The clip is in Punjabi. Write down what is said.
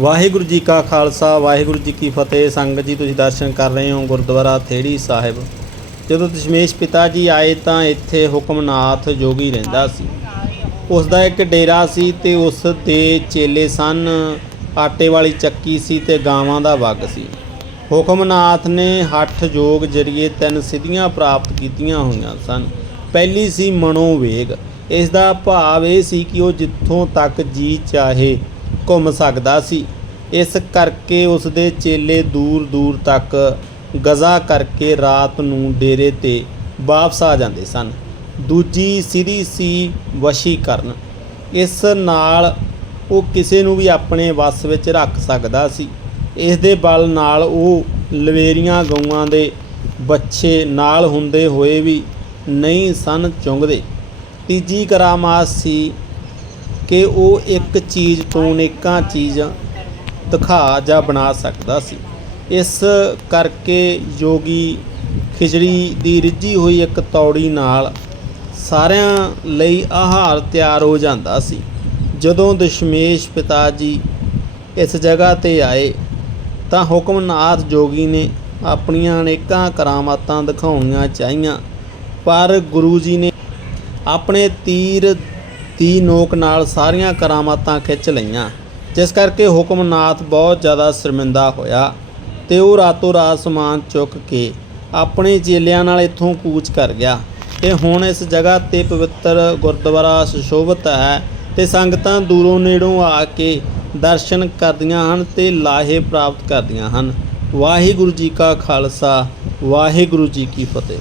ਵਾਹਿਗੁਰੂ ਜੀ ਕਾ ਖਾਲਸਾ, ਵਾਹਿਗੁਰੂ ਜੀ ਕੀ ਫਤਿਹ। ਸੰਗਤ ਜੀ, ਤੁਸੀਂ ਦਰਸ਼ਨ ਕਰ ਰਹੇ ਹੋ ਗੁਰਦੁਆਰਾ ਥੇੜੀ ਸਾਹਿਬ। ਜਦੋਂ ਦਸ਼ਮੇਸ਼ ਪਿਤਾ ਜੀ ਆਏ ਤਾਂ ਇੱਥੇ ਹੁਕਮਨਾਥ ਜੋਗੀ ਰਹਿੰਦਾ ਸੀ। ਉਸ ਦਾ ਇੱਕ ਡੇਰਾ ਸੀ ਤੇ ਉਸ ਦੇ ਚੇਲੇ ਸਨ। ਆਟੇ ਵਾਲੀ ਚੱਕੀ ਸੀ ਤੇ ਗਾਵਾਂ ਦਾ ਵੱਗ ਸੀ। ਹੁਕਮਨਾਥ ਨੇ ਹੱਠ ਜੋਗ ਜਰੀਏ ਤਿੰਨ ਸਿੱਧੀਆਂ ਪ੍ਰਾਪਤ ਕੀਤੀਆਂ ਹੋਈਆਂ ਸਨ। ਪਹਿਲੀ ਸੀ ਮਨੋਵੇਗ। ਇਸ ਦਾ ਭਾਵ ਇਹ ਸੀ ਕਿ ਉਹ ਜਿੱਥੋਂ ਤੱਕ ਜੀ ਚਾਹੇ ਘੁੰਮ ਸਕਦਾ ਸੀ। ਇਸ ਕਰਕੇ ਉਸ ਦੇ ਚੇਲੇ ਦੂਰ ਦੂਰ ਤੱਕ ਗਜ਼ਾ ਕਰਕੇ ਰਾਤ ਨੂੰ ਡੇਰੇ ਤੇ ਵਾਪਸ ਆ ਜਾਂਦੇ ਸਨ। ਦੂਜੀ ਸਿਰੀ ਸੀ ਵਸ਼ੀਕਰਨ ਇਸ ਨਾਲ ਉਹ ਕਿਸੇ ਨੂੰ ਵੀ ਆਪਣੇ ਵੱਸ ਵਿੱਚ ਰੱਖ ਸਕਦਾ ਸੀ। ਇਸ ਦੇ ਬਲ ਨਾਲ ਉਹ ਲਵੇਰੀਆਂ ਗਊਆਂ ਦੇ ਬੱਚੇ ਨਾਲ ਹੁੰਦੇ ਹੋਏ ਵੀ ਨਹੀਂ ਸਨ ਚੁੰਗਦੇ। ਤੀਜੀ ਕਰਾਮਾਤ ਸੀ ਕਿ ਉਹ ਇੱਕ ਚੀਜ਼ ਤੋਂ ਅਨੇਕਾਂ ਚੀਜ਼ਾਂ ਦਿਖਾ ਜਾਂ ਬਣਾ ਸਕਦਾ ਸੀ। ਇਸ ਕਰਕੇ ਯੋਗੀ ਖਿਚੜੀ ਦੀ ਰਿੱਝੀ ਹੋਈ ਇੱਕ ਤੌੜੀ ਨਾਲ ਸਾਰਿਆਂ ਲਈ ਆਹਾਰ ਤਿਆਰ ਹੋ ਜਾਂਦਾ ਸੀ। ਜਦੋਂ ਦਸ਼ਮੇਸ਼ ਪਿਤਾ ਜੀ ਇਸ ਜਗ੍ਹਾ ਤੇ ਆਏ ਤਾਂ ਹੁਕਮਨਾਥ ਜੋਗੀ ਨੇ ਆਪਣੀਆਂ ਅਨੇਕਾਂ ਕਰਾਮਾਤਾਂ ਦਿਖਾਉਣੀਆਂ ਚਾਹੀਆਂ। ਪਰ ਗੁਰੂ ਜੀ ਨੇ ਆਪਣੇ ਤੀਰ ਦੀ ਨੋਕ ਨਾਲ ਸਾਰੀਆਂ ਕਰਾਮਾਤਾਂ ਖਿੱਚ ਲਈਆਂ। ਜਿਸ ਕਰਕੇ ਹੁਕਮਨਾਥ ਬਹੁਤ ਜ਼ਿਆਦਾ ਸ਼ਰਮਿੰਦਾ ਹੋਇਆ ਤੇ ਉਹ ਰਾਤੋਂ ਰਾਤ ਸਮਾਨ ਚੁੱਕ ਕੇ ਆਪਣੇ ਚੇਲਿਆਂ ਨਾਲ ਇੱਥੋਂ ਕੂਚ ਕਰ ਗਿਆ। ਤੇ ਹੁਣ ਇਸ ਜਗ੍ਹਾ ਤੇ ਪਵਿੱਤਰ ਗੁਰਦੁਆਰਾ ਸੁਸ਼ੋਭਿਤ ਹੈ ਤੇ ਸੰਗਤਾਂ ਦੂਰੋਂ ਨੇੜੋਂ ਆ ਕੇ ਦਰਸ਼ਨ ਕਰਦੀਆਂ ਹਨ ਤੇ ਲਾਹੇ ਪ੍ਰਾਪਤ ਕਰਦੀਆਂ ਹਨ। ਵਾਹਿਗੁਰੂ ਜੀ ਕਾ ਖਾਲਸਾ, ਵਾਹਿਗੁਰੂ ਜੀ ਕੀ ਫਤਿਹ।